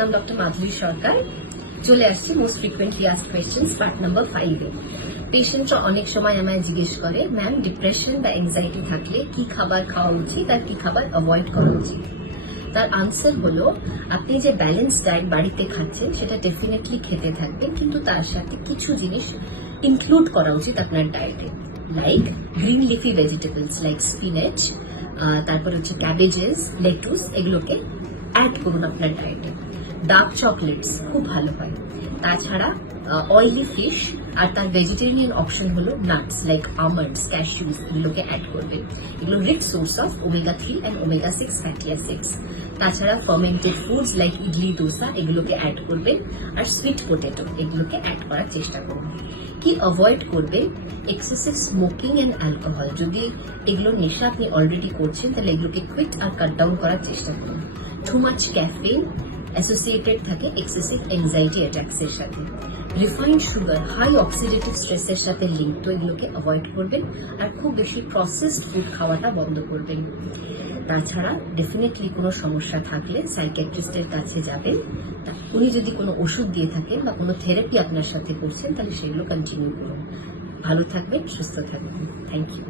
নাম ডক্টর মাধুরী সরকার। চলে আসছি most frequently asked questions part number 5-এ। পেশেন্টরা অনেক সময় আমায় জিজ্ঞেস করে, ম্যাম ডিপ্রেশন বা এংজাইটি থাকলে কি খাবার খাওয়া উচিত আর কি খাবার অ্যাভয়েড করা উচিত? তার আনসার হলো, আপনি যে ব্যালেন্স ডায়েট বাড়িতে খাচ্ছেন সেটা ডেফিনেটলি খেতে থাকবেন, কিন্তু তার সাথে কিছু জিনিস ইনক্লুড করা উচিত আপনার ডায়েটে, like green leafy vegetables like spinach, তারপর হচ্ছে ক্যাবেজেস, লেটুস, এগুলোকে অ্যাড করুন আপনার ডায়েটে। ডার্ক চকলেটস খুব ভালো হয়। তাছাড়া অয়েলি ফিশ আর তার ভেজিটেরিয়ান অপশন হলো নাটস লাইক আমন্ডস, ক্যাশিউস, এগুলোকে অ্যাড করবেন। এগুলো rich source of omega 3 and omega 6 fatty acids. তাছাড়া fermented foods like idli, dosa, এগুলোকে অ্যাড করবেন। আর সুইট পটেটো, এগুলোকে অ্যাড করার চেষ্টা করুন। কি অ্যাভয়েড করবেন? Excessive smoking and alcohol. যদি এগুলোর নেশা আপনি অলরেডি করছেন তাহলে এগুলোকে কুইট আর কাট ডাউন করার চেষ্টা করুন। টু মাচ ক্যাফেইন অ্যাসোসিয়েটেড থাকে এক্সেসিভ এংজাইটি অ্যাটাকসের সাথে। রিফাইন্ড সুগার হাই অক্সিডেটিভ স্ট্রেসের সাথে লিঙ্ক, তো এগুলোকে অ্যাভয়েড করবেন। আর খুব বেশি প্রসেসড ফুড খাওয়াটা বন্ধ করবেন। তাছাড়া ডেফিনেটলি কোনো সমস্যা থাকলে সাইকিয়াট্রিস্টের কাছে যাবেন। উনি যদি কোনো ওষুধ দিয়ে থাকেন বা কোনো থেরাপি আপনার সাথে করছেন তাহলে সেগুলো কন্টিনিউ করুন। ভালো থাকবেন, সুস্থ থাকবেন। Thank you.